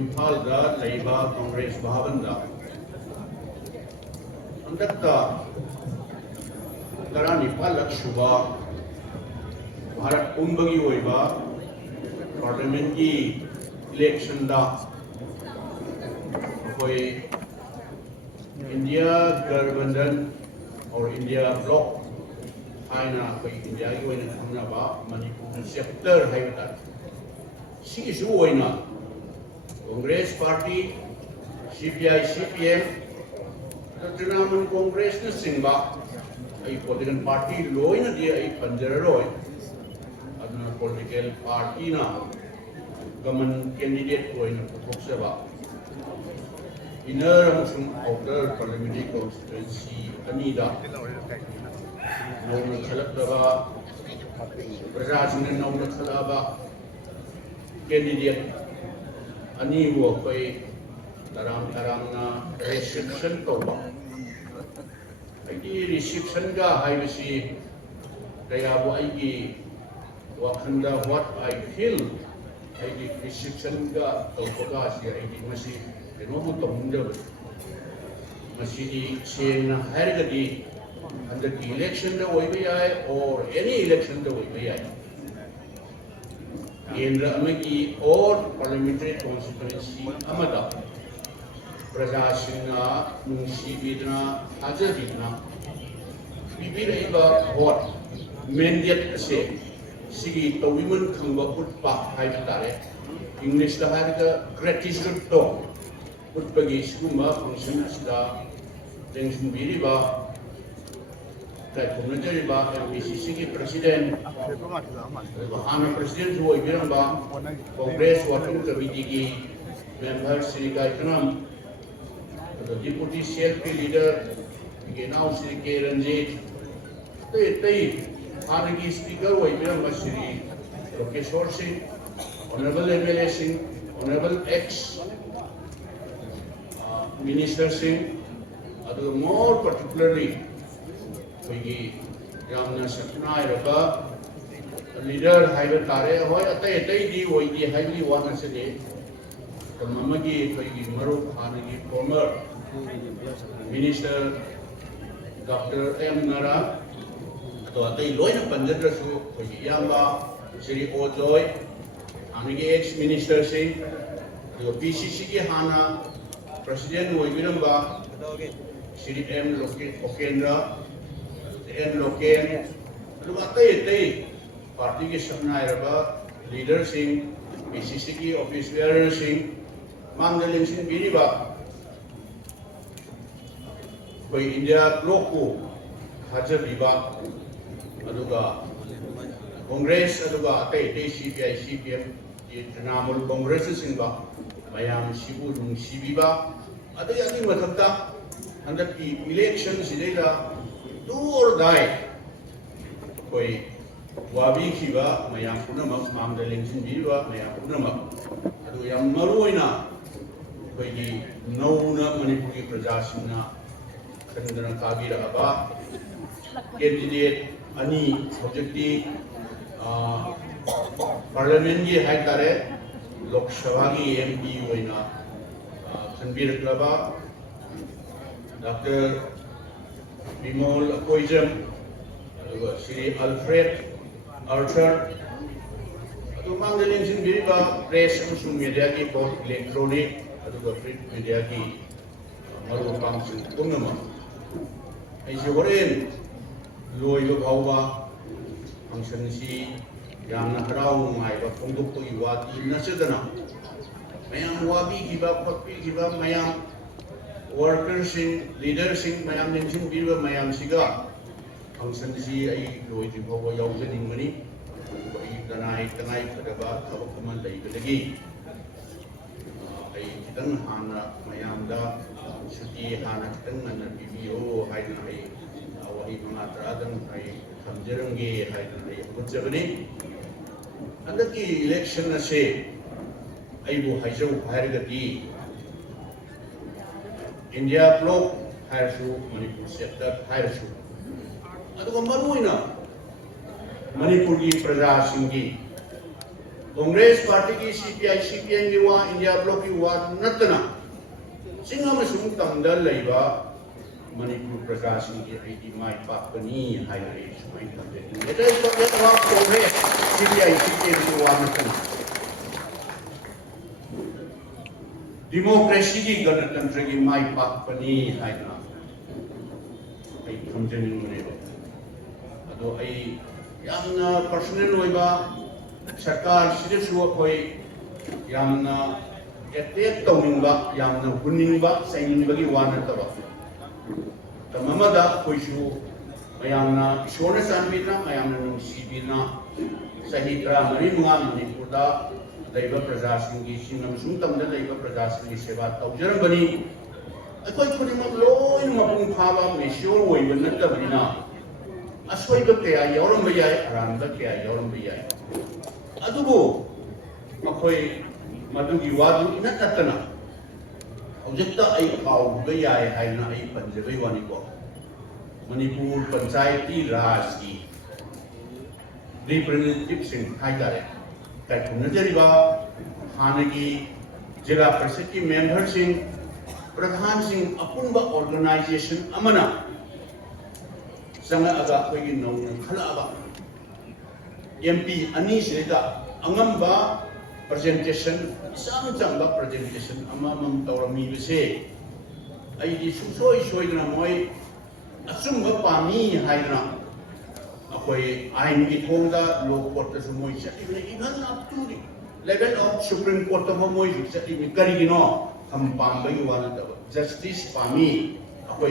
इम्फालदा लैबा कांग्रेस भवनदा हंदक्ता तरानिपालक सुबा भारत पुंबगी ओइबा पार्लियामेंट की इलेक्शन दा कोई इंडिया गठबंधन और इंडिया ब्लॉक हाइना कोई इंडिया की वजह हमना बा मणिपुर चैप्टर है बता सिकिसु ओइना Congress party CPI CPM Trinamool Congress न सिंबा आई पॉलिटिकल पार्टी लोइना दिया आई पंजररोय अदना पॉलिटिकल पार्टी ना गमन कैंडिडेट ओइना पुथोक्सेबा inner among outer parliamentary constituency anida nauna khalakdaba prajasina nauna khalaba candidate ani wo koi tarang na reception tawba ai reception ga haibasi kaya bo ai gi wakhanda what I feel ai reception ga tawba si ai masi Kenomu Tamunda Masidi Sena Hargadi under the election the OBI or any election the OBI. In Ramaki or parliamentary constituency Amada Prajasina Nushibidna Hajadina Bibiraiba what mandate say Sigi the women Kamba put back Haitare English the Harga gratitude dog. उत्पगी सुमा function असदा जेंसु बिरिबा ताइकुमनजरिबा MPCC की president हाना president हुई बिरंबा कांग्रेस वर्किंग कमेटी की member Shri Gaikhangam deputy secretary leader के नाउ श्री के रंजीत ते हाना की स्पीकर हुई बिरंबा Shri Lokeshwar Singh honourable MLA Singh honourable ex Minister Singh, more particularly, we Ramna Satnai Raba, leader Highway Tare, why a day, why the highly one as a day, the Mamaki, Maru Hanagi, former Minister Dr. M. Nara, to a day Loina Panjadrasu, Yamba, Sri Ojoy, Hanagi ex Minister Singh, the PCC Hana. President Woybiramba, Sri M. Lokendra, M. Loken, Lumatai, Party Samnairaba, Leader Singh, PCC Office Bearer Singh, Mandalin Singh Biriba, by India Bloku, Haja Biba, Aduga, Congress, Aduga, CPI, CPM, Trinamool Congress Singba. Mayam Shibu Dung Shibiba, other young Matata, under the elections, do or die. Koi Wabi Kiba, Mayam Punamak, Mamdalin Biba, Mayam Punamak, Adu Yam Maruina, Koi Nauna Manipuri Prajasina, Kandana Kabira Abba, candidate Ani, Objective, Parliament Haikare. Lok Sabha की MP होइना खनबीर क्लबा doctor Bimol Akoijam Shri Alfred Arthur तो मांगलिन सिंह बिरिबा press अमसुंग media की both electronic अदुगा print media की मरु पांगसिंग पुंगमा ऐसे होरेन लोइबा भावबा फंक्शन सी Yang nakraw may patungkol ko iwati na siya na. Mayang wabi kiba patpi kiba mayang workers sing leaders sing mayang din sing biwa mayang siga. Ang sandisi ay loy di ko yaw sa ding mani. Ay tanay kada ba tawag kuman lay kalagi. Ay kitang hana mayang da suti hana kitang na bibiyo hay na ay awahi mga tradang ay kamjarangge hay na ay kutsabani. Under the election, say, I will hire the India block hire shoe, Manipur sector hire shoe. I don't know Manipuri Praja Singhi, Congress Party की CPI CPM की वा India Bloc की वा नतना सिंगम सुन तंदर लेबा मणिपुर प्रशासन की ऐति my पापनी highway सुमाई तंदर ये तो एक वा Congress CPI CPM की वा नतना democracy की गणतंत्र की माय पापनी हाइना ऐ थमजनिंग मनेबा अदो ऐ यामना पर्सनल होइबा सरकार सिदसु अखोई यामना एटेक तौनिंगबा यामना हुनिंगबा सैनिंगबगी वा नतबा तममदा कोइसु मयामना ईश्वरना चांबिना मयामना नुंसीबिना सही तरा मरी मुंगा मणिपुरदा दैव प्रजासिंगी सिंगम सुंतमदा दैव प्रजासिंगी सेवा तौजरबनी अखोई खुनिमक लोइन मपुंग फाबा मेश्योर ओइब नतबनिना असोइब कया यौरम याय अरांदा कया यौरम याय अदुबो अखोई मदुगी वादु नतना हौजक्ता आई पाउबा याय हाइना आई पंजबई वानिको मणिपुर पंचायती राज की रिप्रेजेंटेटिव सिंह हाइतारे कायथुनजरिबा हानगी जिला परिषद की मेंबर सिंह प्रधान सिंह अपुनबा ऑर्गेनाइजेशन अमना संगा अगा कोई noun खलाबा MP ani sida angamba presentation isang chamba presentation amamam tawrami bese ai di susoi soidna moi asumba pami haidna akoi ain gi thongda law court su moi chati even up to the level of Supreme Court of moi chati kari gino ham pambai wana justice pami